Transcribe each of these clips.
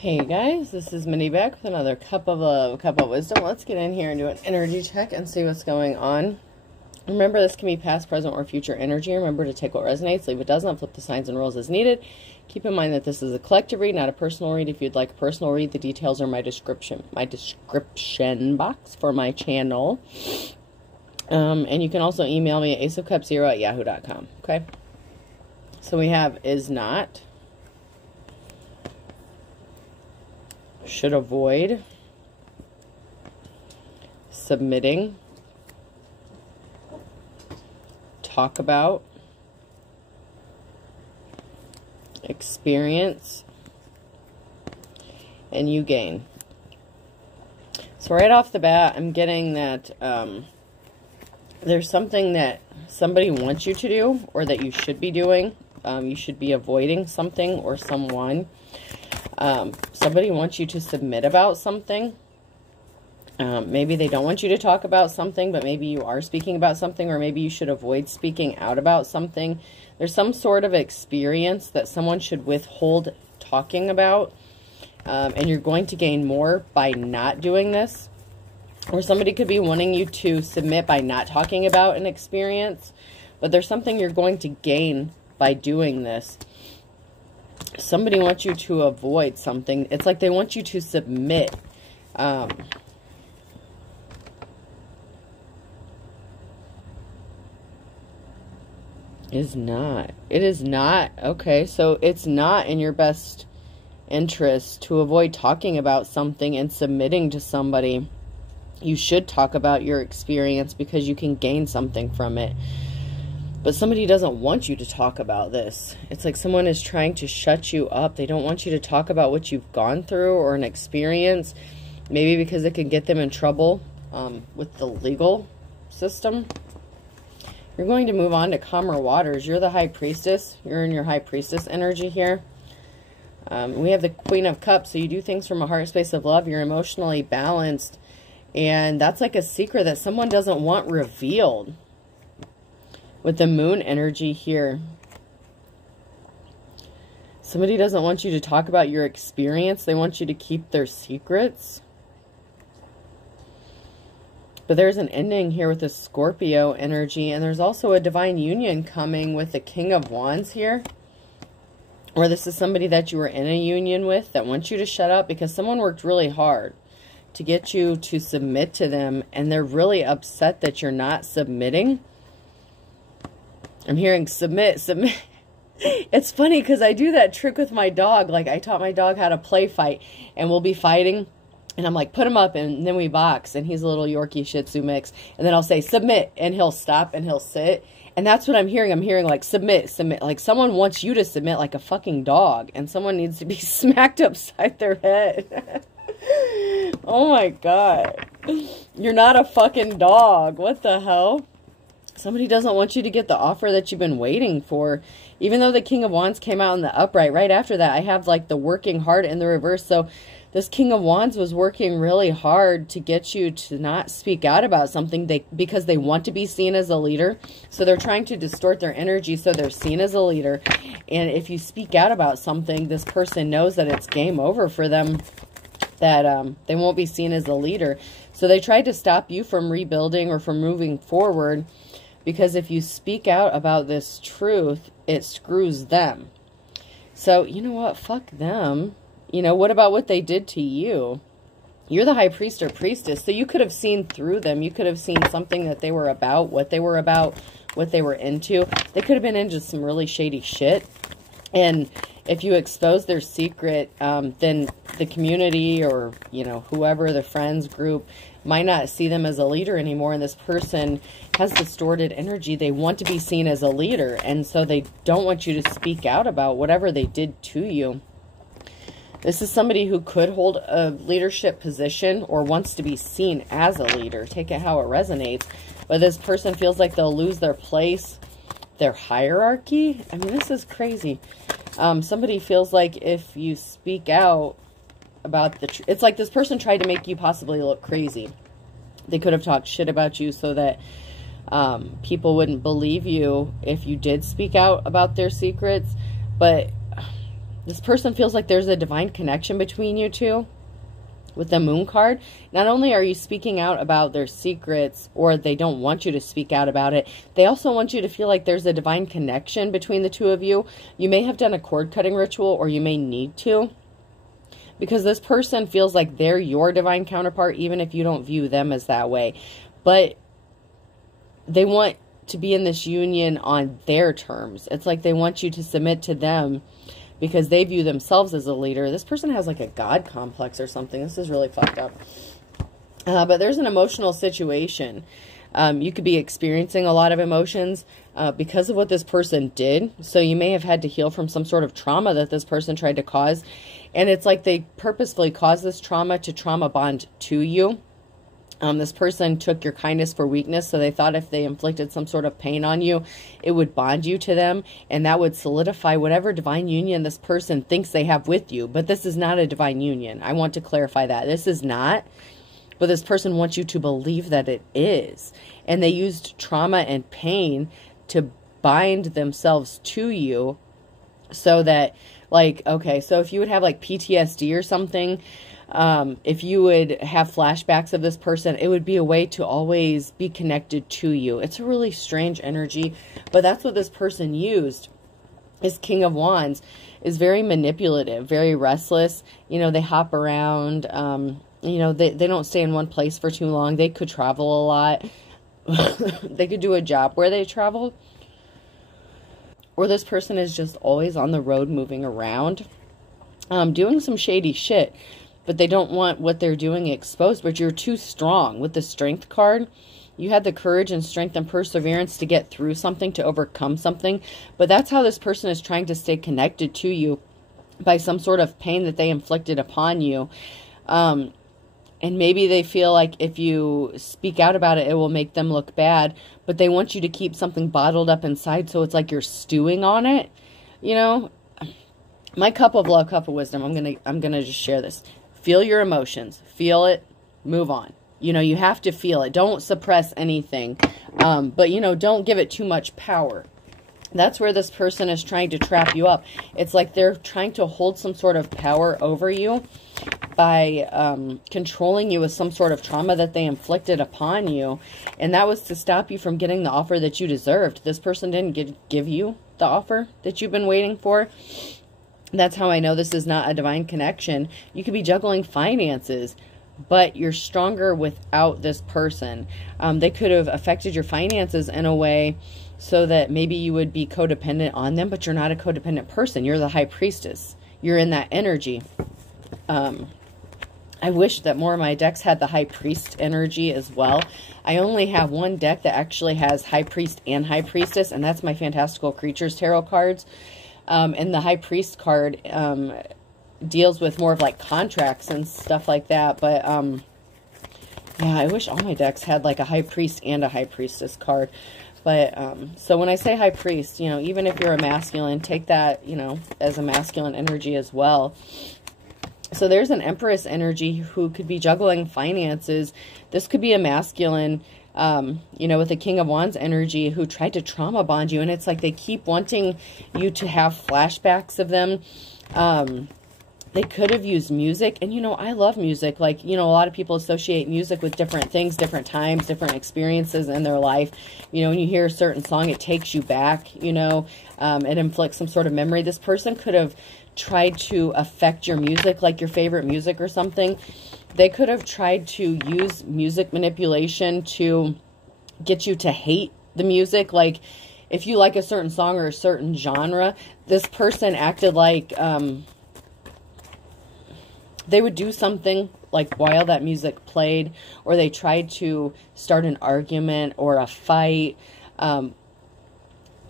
Hey guys, this is Minnie back with another cup of wisdom. Let's get in here and do an energy check and see what's going on. Remember, this can be past, present, or future energy. Remember to take what resonates, leave what doesn't, flip the signs and rules as needed. Keep in mind that this is a collective read, not a personal read. If you'd like a personal read, the details are my description box for my channel. And you can also email me at aceofcups0@yahoo.com. Okay. So we have is not, should avoid, submitting, talk about, experience, and you gain. So right off the bat, I'm getting that there's something that somebody wants you to do or that you should be doing. You should be avoiding something or someone. Somebody wants you to submit about something. Maybe they don't want you to talk about something, but maybe you are speaking about something, or maybe you should avoid speaking out about something. There's some sort of experience that someone should withhold talking about, and you're going to gain more by not doing this. Or somebody could be wanting you to submit by not talking about an experience, but there's something you're going to gain by doing this. Somebody wants you to avoid something. It's like they want you to submit. Is not. It is not. Okay, so it's not in your best interest to avoid talking about something and submitting to somebody. You should talk about your experience because you can gain something from it. But somebody doesn't want you to talk about this. It's like someone is trying to shut you up. They don't want you to talk about what you've gone through or an experience. Maybe because it can get them in trouble with the legal system. You're going to move on to calmer waters. You're the High Priestess. You're in your High Priestess energy here. We have the Queen of Cups. So you do things from a heart space of love. You're emotionally balanced. And that's like a secret that someone doesn't want revealed. With the Moon energy here. Somebody doesn't want you to talk about your experience. They want you to keep their secrets. But there's an ending here with the Scorpio energy. And there's also a divine union coming with the King of Wands here. Or this is somebody that you were in a union with that wants you to shut up because someone worked really hard to get you to submit to them. And they're really upset that you're not submitting. I'm hearing submit. It's funny because I do that trick with my dog. Like, I taught my dog how to play fight. And we'll be fighting. And I'm like, put him up. And then we box. And he's a little Yorkie Shih Tzu mix. And then I'll say, submit. And he'll stop and he'll sit. And that's what I'm hearing. I'm hearing, like, submit. Like, someone wants you to submit like a fucking dog. And someone needs to be smacked upside their head. Oh, my God. You're not a fucking dog. What the hell? Somebody doesn't want you to get the offer that you've been waiting for. Even though the King of Wands came out in the upright, right after that, I have like the working hard in the reverse. So this King of Wands was working really hard to get you to not speak out about something because they want to be seen as a leader. So they're trying to distort their energy so they're seen as a leader. And if you speak out about something, this person knows that it's game over for them, that they won't be seen as a leader. So they tried to stop you from rebuilding or from moving forward. Because if you speak out about this truth, it screws them. So, you know what? Fuck them. You know, what about what they did to you? You're the High Priest or Priestess. So you could have seen through them. You could have seen something that they were about, what they were into. They could have been into some really shady shit. And if you expose their secret, then the community or, you know, whoever, the friends group, might not see them as a leader anymore. And this person has distorted energy. They want to be seen as a leader. And so they don't want you to speak out about whatever they did to you. This is somebody who could hold a leadership position or wants to be seen as a leader. Take it how it resonates. But this person feels like they'll lose their place, their hierarchy. I mean, this is crazy. Somebody feels like if you speak out about the it's like this person tried to make you possibly look crazy. They could have talked shit about you so that people wouldn't believe you if you did speak out about their secrets. But This person feels like there's a divine connection between you two. With the Moon card, not only are you speaking out about their secrets, or they don't want you to speak out about it, they also want you to feel like there's a divine connection between the two of you. You may have done a cord cutting ritual, or you may need to, because this person feels like they're your divine counterpart, even if you don't view them as that way. But they want to be in this union on their terms. It's like they want you to submit to them, because they view themselves as a leader. This person has like a God complex or something. This is really fucked up. But there's an emotional situation. You could be experiencing a lot of emotions because of what this person did. So you may have had to heal from some sort of trauma that this person tried to cause. And it's like they purposefully caused this trauma to trauma bond to you. This person took your kindness for weakness, so they thought if they inflicted some sort of pain on you, it would bond you to them, and that would solidify whatever divine union this person thinks they have with you. But this is not a divine union. I want to clarify that. This is not, but this person wants you to believe that it is. And they used trauma and pain to bind themselves to you so that, like, okay, so if you would have like PTSD or something, if you would have flashbacks of this person, it would be a way to always be connected to you. It's a really strange energy, but that's what this person used. This King of Wands is very manipulative, very restless. You know, they hop around. You know, they don't stay in one place for too long. They could travel a lot. They could do a job where they travel. Or this person is just always on the road moving around, doing some shady shit. But they don't want what they're doing exposed. But you're too strong. With the Strength card, you had the courage and strength and perseverance to get through something, to overcome something. But that's how this person is trying to stay connected to you, by some sort of pain that they inflicted upon you. And maybe they feel like if you speak out about it, it will make them look bad. But they want you to keep something bottled up inside, so it's like you're stewing on it. You know, my cup of love, cup of wisdom. I'm gonna just share this. Feel your emotions. Feel it. Move on. You know, you have to feel it. Don't suppress anything. But, you know, don't give it too much power. That's where this person is trying to trap you up. It's like they're trying to hold some sort of power over you by controlling you with some sort of trauma that they inflicted upon you. And that was to stop you from getting the offer that you deserved. This person didn't give you the offer that you've been waiting for. That's how I know this is not a divine connection. You could be juggling finances, but you're stronger without this person. They could have affected your finances in a way so that maybe you would be codependent on them, but you're not a codependent person. You're the High Priestess. You're in that energy. I wish that more of my decks had the High Priest energy as well. I only have one deck that actually has High Priest and High Priestess, and that's my Fantastical Creatures Tarot cards. And the High Priest card deals with more of like contracts and stuff like that. But yeah, I wish all my decks had like a High Priest and a High Priestess card. But so when I say High Priest, you know, even if you're a masculine, take that, you know, as a masculine energy as well. So there's an Empress energy who could be juggling finances. This could be a masculine, you know, with the King of Wands energy who tried to trauma bond you. And it's like they keep wanting you to have flashbacks of them. They could have used music. And, you know, I love music. Like, you know, a lot of people associate music with different things, different times, different experiences in their life. You know, when you hear a certain song, it takes you back, you know, it inflicts some sort of memory. This person could have tried to affect your music, like your favorite music or something. They could have tried to use music manipulation to get you to hate the music. Like, if you like a certain song or a certain genre, this person acted like they would do something like while that music played, or they tried to start an argument or a fight,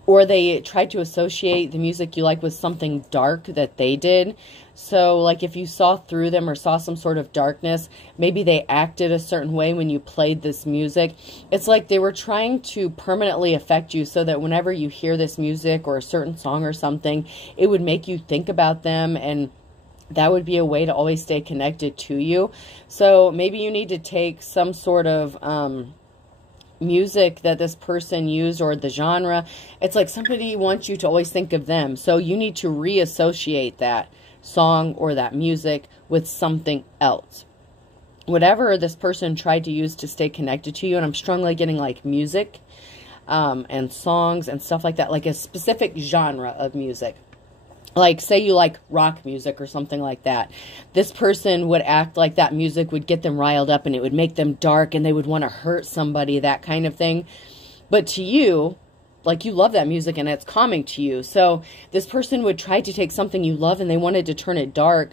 or they tried to associate the music you like with something dark that they did. So, like, if you saw through them or saw some sort of darkness, maybe they acted a certain way when you played this music. It's like they were trying to permanently affect you so that whenever you hear this music or a certain song or something, it would make you think about them, and that would be a way to always stay connected to you. So maybe you need to take some sort of music that this person used or the genre. It's like somebody wants you to always think of them. So you need to reassociate that song or that music with something else. Whatever this person tried to use to stay connected to you, and I'm strongly getting like music and songs and stuff like that, like a specific genre of music. Like, say you like rock music or something like that. This person would act like that music would get them riled up and it would make them dark and they would want to hurt somebody, that kind of thing. But to you, like, you love that music and it's calming to you. So this person would try to take something you love and they wanted to turn it dark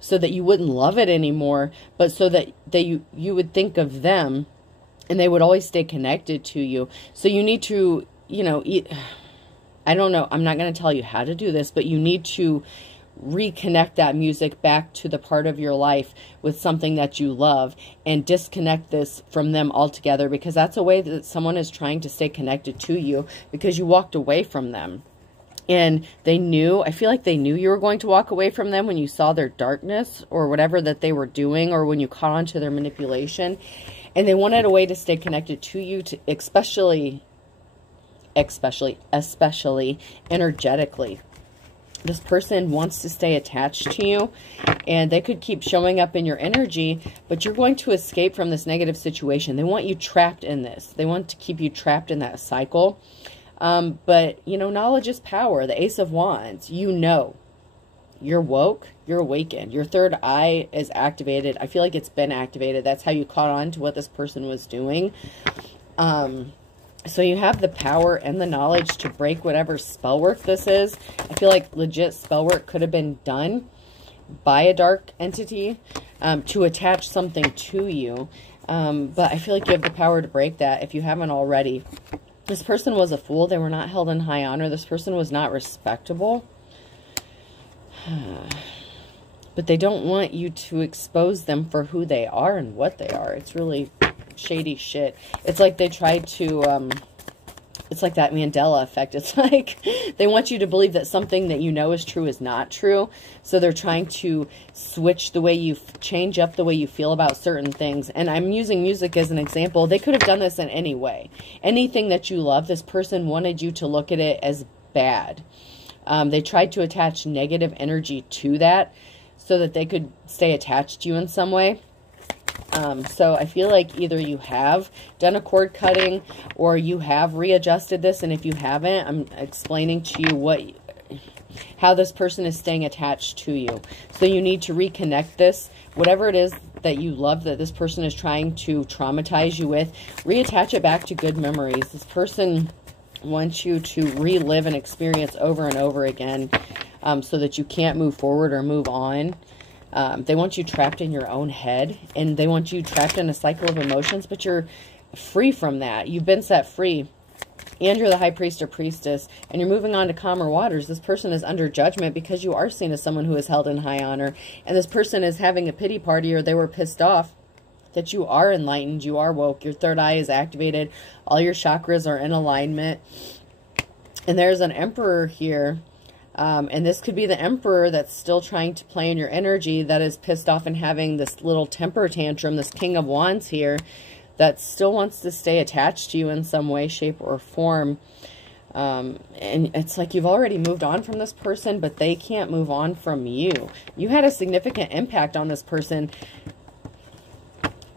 so that you wouldn't love it anymore, but so that you would think of them and they would always stay connected to you. So you need to, you know, I don't know, I'm not going to tell you how to do this, but you need to reconnect that music back to the part of your life with something that you love and disconnect this from them altogether, because that's a way that someone is trying to stay connected to you because you walked away from them. And they knew, I feel like they knew you were going to walk away from them when you saw their darkness or whatever that they were doing, or when you caught on to their manipulation. And they wanted a way to stay connected to you, to especially energetically. This person wants to stay attached to you, and they could keep showing up in your energy, but you're going to escape from this negative situation. They want you trapped in this. They want to keep you trapped in that cycle. But, you know, knowledge is power. The Ace of Wands, you know. You're woke, you're awakened. Your third eye is activated. I feel like it's been activated. That's how you caught on to what this person was doing. So you have the power and the knowledge to break whatever spell work this is. I feel like legit spell work could have been done by a dark entity to attach something to you. But I feel like you have the power to break that if you haven't already. This person was a fool. They were not held in high honor. This person was not respectable. But they don't want you to expose them for who they are and what they are. It's really shady shit. It's like they tried to, it's like that Mandela effect. It's like they want you to believe that something that you know is true is not true. So they're trying to switch the way you change up the way you feel about certain things. And I'm using music as an example. They could have done this in any way. Anything that you love, this person wanted you to look at it as bad. They tried to attach negative energy to that so that they could stay attached to you in some way. So I feel like either you have done a cord cutting or you have readjusted this. And if you haven't, I'm explaining to you how this person is staying attached to you. So you need to reconnect this. Whatever it is that you love that this person is trying to traumatize you with, reattach it back to good memories. This person wants you to relive an experience over and over again so that you can't move forward or move on. They want you trapped in your own head, and they want you trapped in a cycle of emotions, but you're free from that. You've been set free, and you're the high priest or priestess, and you're moving on to calmer waters. This person is under judgment because you are seen as someone who is held in high honor, and this person is having a pity party, or they were pissed off that you are enlightened, you are woke, your third eye is activated, all your chakras are in alignment. And there's an emperor here. And this could be the emperor that's still trying to play in your energy, that is pissed off and having this little temper tantrum, this King of Wands here, that still wants to stay attached to you in some way, shape, or form. And it's like you've already moved on from this person, but they can't move on from you. You had a significant impact on this person.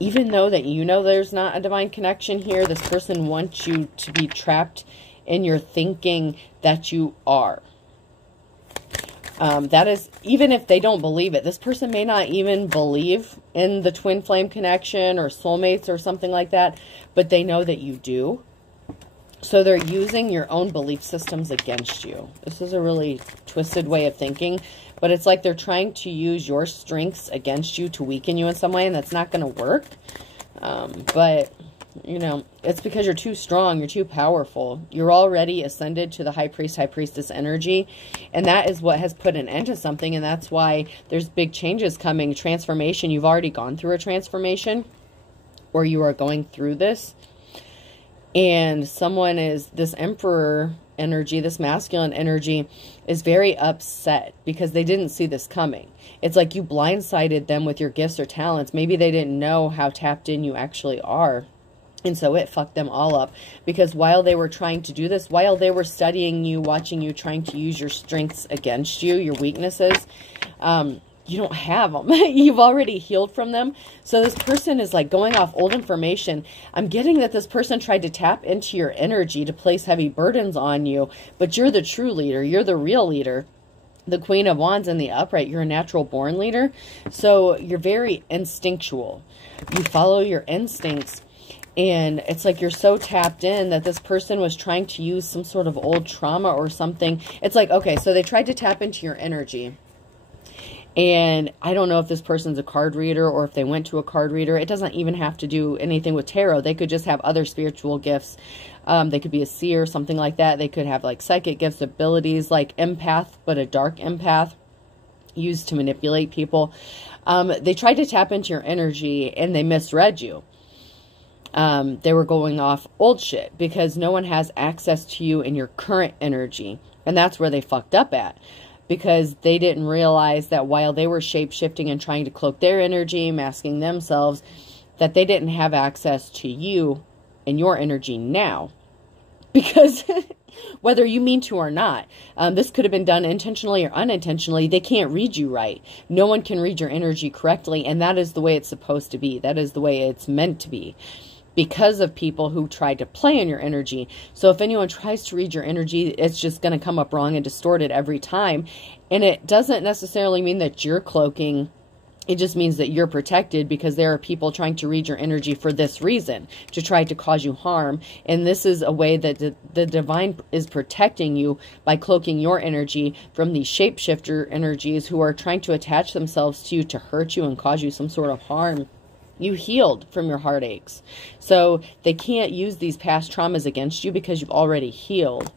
Even though that you know there's not a divine connection here, this person wants you to be trapped in your thinking that you are. That is, even if they don't believe it, this person may not even believe in the twin flame connection or soulmates or something like that, but they know that you do. So they're using your own belief systems against you. This is a really twisted way of thinking, but it's like they're trying to use your strengths against you to weaken you in some way, and that's not going to work. But, you know, it's because you're too strong, you're too powerful. You're already ascended to the high priest, high priestess energy, and that is what has put an end to something, and that's why there's big changes coming, transformation. You've already gone through a transformation, or you are going through this. And someone is, this emperor energy, this masculine energy is very upset because they didn't see this coming. It's like you blindsided them with your gifts or talents. Maybe they didn't know how tapped in you actually are. And so it fucked them all up, because while they were trying to do this, while they were studying you, watching you, trying to use your strengths against you, your weaknesses, you don't have them. You've already healed from them. So this person is like going off old information. I'm getting that this person tried to tap into your energy to place heavy burdens on you, but you're the true leader. You're the real leader. The Queen of Wands in the upright, you're a natural born leader. So you're very instinctual. You follow your instincts. And it's like you're so tapped in that this person was trying to use some sort of old trauma or something. It's like, okay, so they tried to tap into your energy. And I don't know if this person's a card reader or if they went to a card reader. It doesn't even have to do anything with tarot. They could just have other spiritual gifts. They could be a seer, something like that. They could have like psychic gifts, abilities, like empath, but a dark empath used to manipulate people. They tried to tap into your energy and they misread you. They were going off old shit because no one has access to you in your current energy. And that's where they fucked up at, because they didn't realize that while they were shape-shifting and trying to cloak their energy, masking themselves, that they didn't have access to you and your energy now. Because whether you mean to or not, this could have been done intentionally or unintentionally. They can't read you right. No one can read your energy correctly, and that is the way it's supposed to be. That is the way it's meant to be, because of people who tried to play in your energy. So if anyone tries to read your energy, it's just going to come up wrong and distorted every time. And it doesn't necessarily mean that you're cloaking. It just means that you're protected, because there are people trying to read your energy for this reason, to try to cause you harm. And this is a way that the divine is protecting you by cloaking your energy from these shapeshifter energies who are trying to attach themselves to you to hurt you and cause you some sort of harm. You healed from your heartaches. So they can't use these past traumas against you because you've already healed.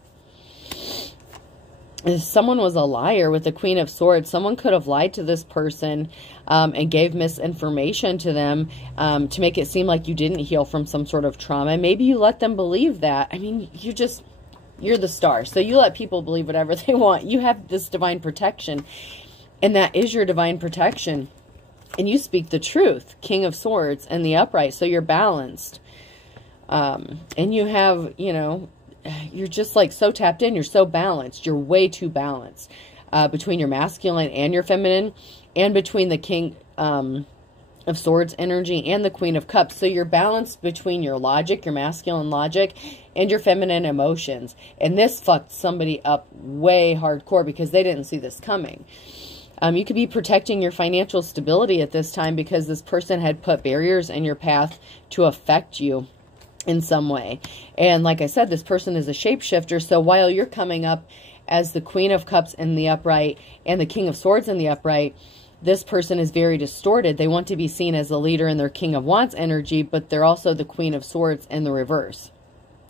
If someone was a liar with the Queen of Swords, someone could have lied to this person and gave misinformation to them to make it seem like you didn't heal from some sort of trauma. Maybe you let them believe that. I mean, you're the star. So you let people believe whatever they want. You have this divine protection, and that is your divine protection. And you speak the truth, King of Swords and the upright. So you're balanced. And you have, you know, you're just like so tapped in. You're so balanced. You're way too balanced between your masculine and your feminine, and between the King of Swords energy and the Queen of Cups. So you're balanced between your logic, your masculine logic, and your feminine emotions. And this fucked somebody up way hardcore because they didn't see this coming. You could be protecting your financial stability at this time because this person had put barriers in your path to affect you in some way. And like I said, this person is a shapeshifter. So while you're coming up as the Queen of Cups in the upright and the King of Swords in the upright, this person is very distorted. They want to be seen as a leader in their King of Wands energy, but they're also the Queen of Swords in the reverse.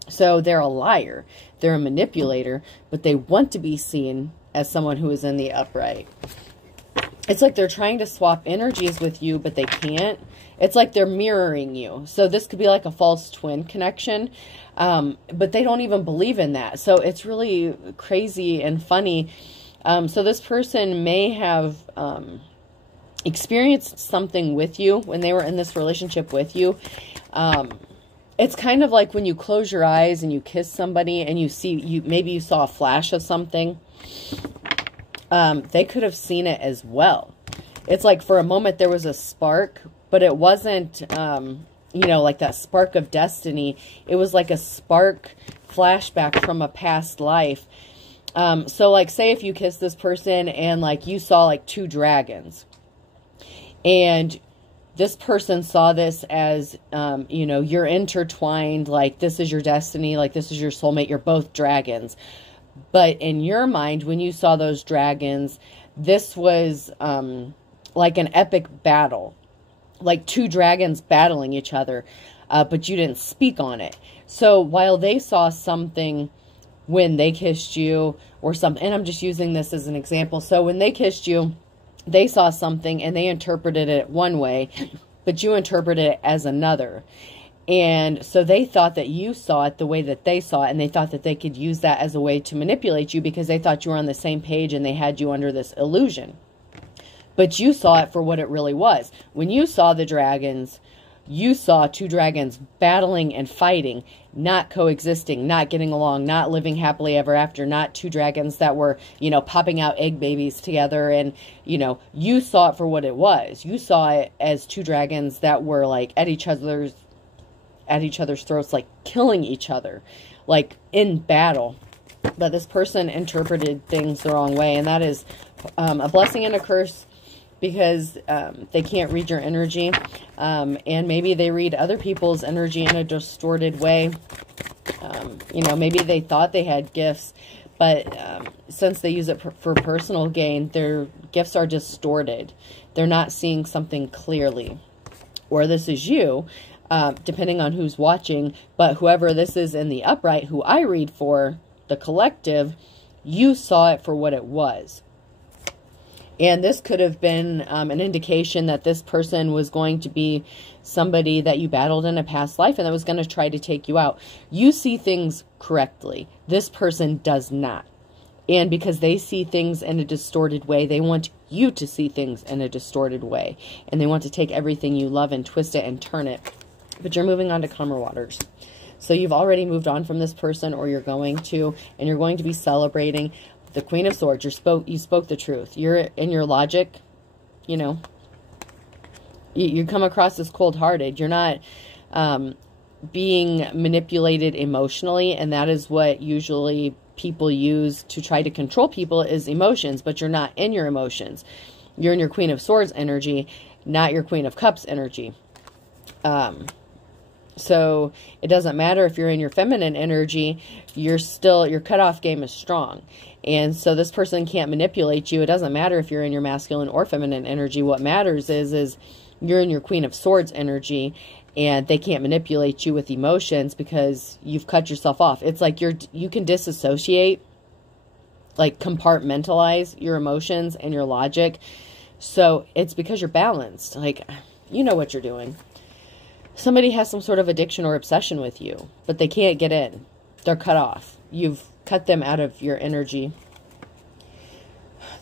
So they're a liar. They're a manipulator, but they want to be seen as someone who is in the upright. It's like they're trying to swap energies with you, but they can't. It's like they're mirroring you. So this could be like a false twin connection, but they don't even believe in that. So it's really crazy and funny. So this person may have experienced something with you when they were in this relationship with you. It's kind of like when you close your eyes and you kiss somebody and maybe you saw a flash of something. They could have seen it as well. It's like for a moment there was a spark, but it wasn't, you know, like that spark of destiny. It was like a spark flashback from a past life. So like say if you kiss this person and like you saw like 2 dragons, and this person saw this as, you know, you're intertwined, like this is your destiny, like this is your soulmate, you're both dragons. But in your mind, when you saw those dragons, this was like an epic battle. Like 2 dragons battling each other. But you didn't speak on it. So while they saw something when they kissed you or something, and I'm just using this as an example. So when they kissed you, they saw something and they interpreted it one way, but you interpreted it as another. And so they thought that you saw it the way that they saw it, and they thought that they could use that as a way to manipulate you because they thought you were on the same page and they had you under this illusion. But you saw it for what it really was. When you saw the dragons, You saw two dragons battling and fighting, not coexisting, not getting along, not living happily ever after, not two dragons that were, you know, popping out egg babies together. And, you know, you saw it for what it was. You saw it as two dragons that were like at each other's throats, like killing each other, like in battle. But this person interpreted things the wrong way, and that is a blessing and a curse, because they can't read your energy, and maybe they read other people's energy in a distorted way. You know, maybe they thought they had gifts, but since they use it for personal gain, their gifts are distorted. They're not seeing something clearly. Or this is you, depending on who's watching, but whoever this is in the upright, who I read for, the collective, you saw it for what it was. And this could have been an indication that this person was going to be somebody that you battled in a past life and that was going to try to take you out. You see things correctly. This person does not. And because they see things in a distorted way, they want you to see things in a distorted way. And they want to take everything you love and twist it and turn it. But you're moving on to calmer waters. So you've already moved on from this person, or you're going to, and you're going to be celebrating the Queen of Swords. You spoke the truth. You're in your logic, you know. You come across as cold-hearted. You're not being manipulated emotionally, and that is what usually people use to try to control people, is emotions, but you're not in your emotions. You're in your Queen of Swords energy, not your Queen of Cups energy. So it doesn't matter if you're in your feminine energy, your cutoff game is strong. And so this person can't manipulate you. It doesn't matter if you're in your masculine or feminine energy. What matters is you're in your Queen of Swords energy, and they can't manipulate you with emotions because you've cut yourself off. It's like you can disassociate, like compartmentalize your emotions and your logic. So it's because you're balanced. Like, you know what you're doing. Somebody has some sort of addiction or obsession with you, but they can't get in. They're cut off. You've cut them out of your energy.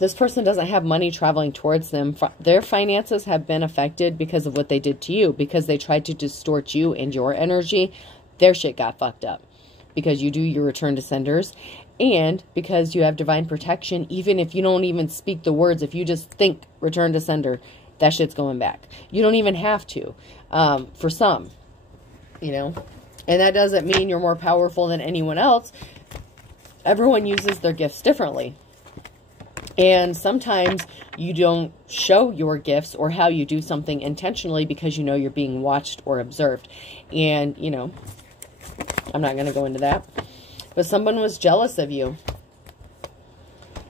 This person doesn't have money traveling towards them. Their finances have been affected because of what they did to you, because they tried to distort you and your energy. Their shit got fucked up because you do your return to senders, and because you have divine protection. Even if you don't even speak the words, if you just think return to sender, that shit's going back. You don't even have to. For some, you know, and that doesn't mean you're more powerful than anyone else. Everyone uses their gifts differently. And sometimes you don't show your gifts or how you do something intentionally because you know you're being watched or observed. And, you know, I'm not going to go into that. But someone was jealous of you.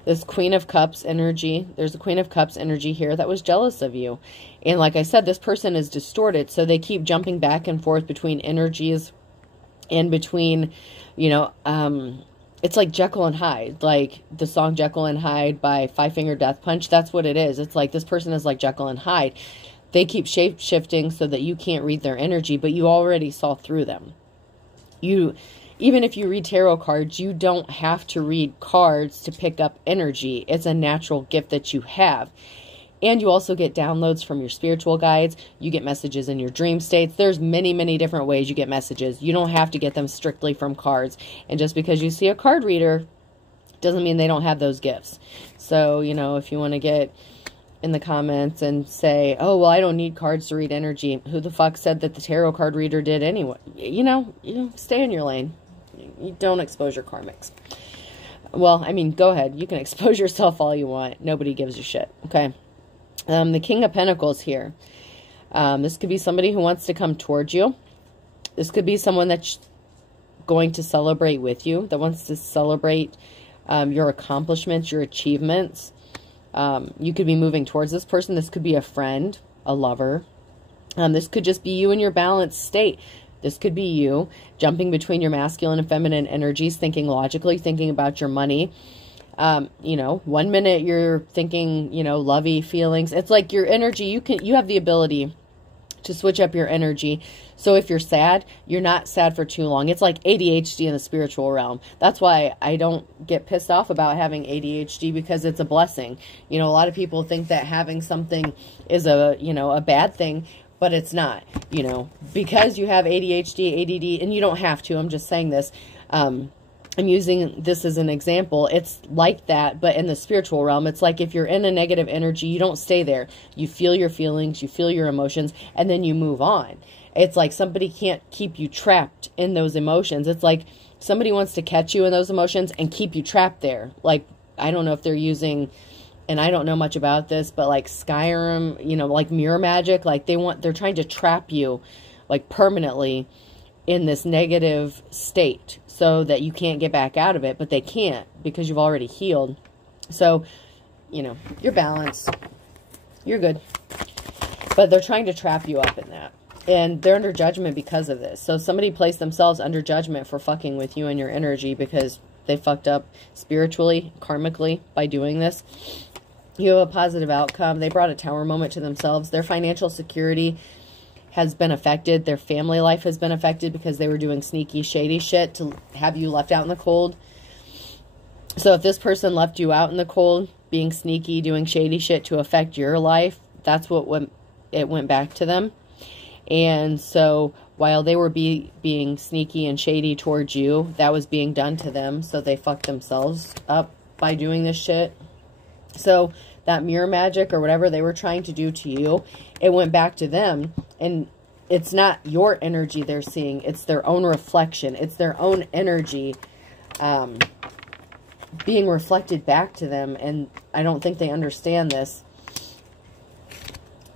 This Queen of Cups energy, there's a Queen of Cups energy here that was jealous of you. And like I said, this person is distorted, so they keep jumping back and forth between energies and between, you know, it's like Jekyll and Hyde, like the song Jekyll and Hyde by Five Finger Death Punch. That's what it is. It's like this person is like Jekyll and Hyde. They keep shape-shifting so that you can't read their energy, but you already saw through them. Even if you read tarot cards, you don't have to read cards to pick up energy. It's a natural gift that you have. And you also get downloads from your spiritual guides. You get messages in your dream states. There's many, many different ways you get messages. You don't have to get them strictly from cards. And just because you see a card reader doesn't mean they don't have those gifts. So, you know, if you want to get in the comments and say, oh, well, I don't need cards to read energy. Who the fuck said that the tarot card reader did anyway? You know, stay in your lane. You don't expose your karmics. Well, I mean, go ahead. You can expose yourself all you want. Nobody gives a shit. Okay. The King of Pentacles here. This could be somebody who wants to come towards you. This could be someone that's going to celebrate with you, that wants to celebrate your accomplishments, your achievements. You could be moving towards this person. This could be a friend, a lover. This could just be you in your balanced state. This could be you jumping between your masculine and feminine energies, thinking logically, thinking about your money. You know, 1 minute you're thinking, you know, lovey feelings. It's like your energy, you have the ability to switch up your energy. So if you're sad, you're not sad for too long. It's like ADHD in the spiritual realm. That's why I don't get pissed off about having ADHD, because it's a blessing. You know, a lot of people think that having something is a bad thing. but it's not, you know, because you have ADHD, ADD, and you don't have to, I'm just saying this, I'm using this as an example. It's like that, but in the spiritual realm, it's like if you're in a negative energy, you don't stay there. You feel your feelings, you feel your emotions, and then you move on. It's like somebody can't keep you trapped in those emotions. It's like somebody wants to catch you in those emotions and keep you trapped there. Like, I don't know if they're using, and I don't know much about this, but like Skyrim, you know, like mirror magic, like they're trying to trap you like permanently in this negative state so that you can't get back out of it, but they can't because you've already healed. So, you know, you're balanced. You're good. But they're trying to trap you up in that. And they're under judgment because of this. So somebody placed themselves under judgment for fucking with you and your energy because they fucked up spiritually, karmically by doing this. You have a positive outcome. They brought a tower moment to themselves. Their financial security has been affected. Their family life has been affected because they were doing sneaky, shady shit to have you left out in the cold. So if this person left you out in the cold, being sneaky, doing shady shit to affect your life, that's what it went back to them. And so while they were being sneaky and shady towards you, that was being done to them. So they fucked themselves up by doing this shit. So that mirror magic or whatever they were trying to do to you, it went back to them. And it's not your energy they're seeing. It's their own reflection. It's their own energy being reflected back to them. And I don't think they understand this.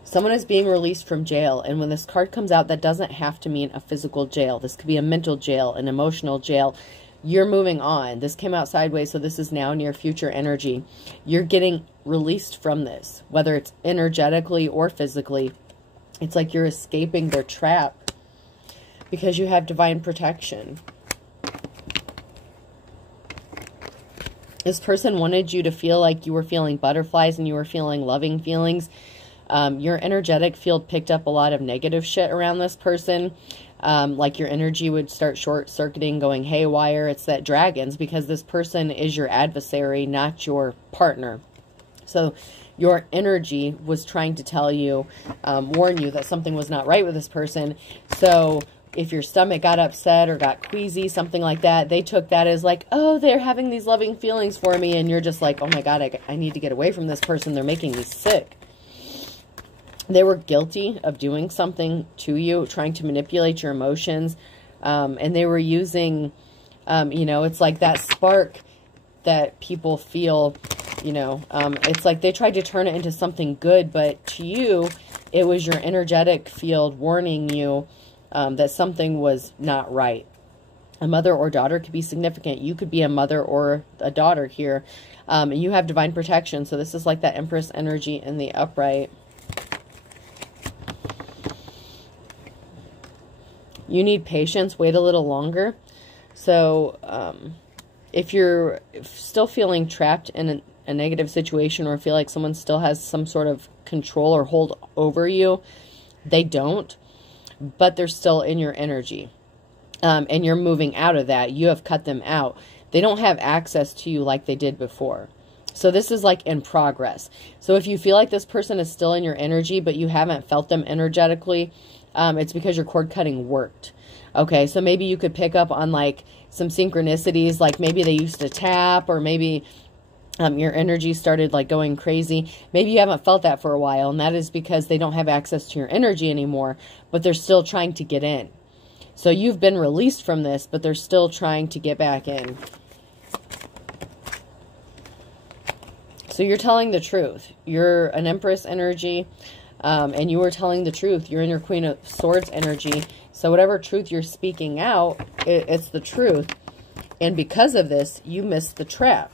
Someone is being released from jail. And when this card comes out, that doesn't have to mean a physical jail. This could be a mental jail, an emotional jail. You're moving on. This came out sideways, so this is now near future energy. You're getting released from this, whether it's energetically or physically. It's like you're escaping their trap because you have divine protection. This person wanted you to feel like you were feeling butterflies and you were feeling loving feelings. Your energetic field picked up a lot of negative shit around this person. Like your energy would start short-circuiting, going haywire. It's that dragons, because this person is your adversary, not your partner. So your energy was trying to tell you, warn you that something was not right with this person. So if your stomach got upset or got queasy, something like that, they took that as like, oh, they're having these loving feelings for me. And you're just like, oh my God, I need to get away from this person. They're making me sick. They were guilty of doing something to you, trying to manipulate your emotions. And they were using, you know, it's like that spark that people feel, you know, it's like they tried to turn it into something good. But to you, it was your energetic field warning you that something was not right. A mother or daughter could be significant. You could be a mother or a daughter here. And you have divine protection. So this is like that Empress energy in the upright. You need patience. Wait a little longer. So if you're still feeling trapped in a negative situation or feel like someone still has some sort of control or hold over you, they don't. But they're still in your energy. And you're moving out of that. You have cut them out. They don't have access to you like they did before. So this is like in progress. So if you feel like this person is still in your energy, but you haven't felt them energetically, it's because your cord cutting worked. Okay, so maybe you could pick up on like some synchronicities, like maybe they used to tap, or maybe your energy started like going crazy. Maybe you haven't felt that for a while, and that is because they don't have access to your energy anymore, but they're still trying to get in. So you've been released from this, but they're still trying to get back in. So you're telling the truth. You're an Empress energy. And you are telling the truth. You're in your Queen of Swords energy. So whatever truth you're speaking out, it's the truth. And because of this, you missed the trap.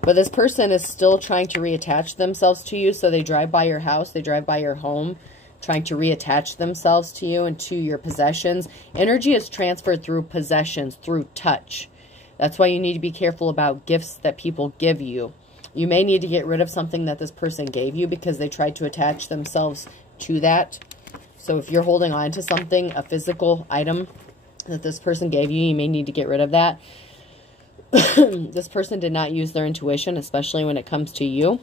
But this person is still trying to reattach themselves to you. So they drive by your house. They drive by your home, trying to reattach themselves to you and to your possessions. Energy is transferred through possessions, through touch. That's why you need to be careful about gifts that people give you. You may need to get rid of something that this person gave you because they tried to attach themselves to that. So if you're holding on to something, a physical item that this person gave you, you may need to get rid of that. This person did not use their intuition, especially when it comes to you.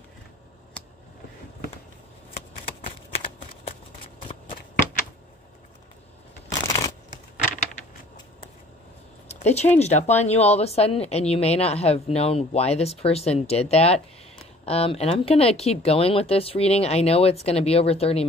they changed up on you all of a sudden, and you may not have known why this person did that. And I'm going to keep going with this reading. I know it's going to be over 30 minutes.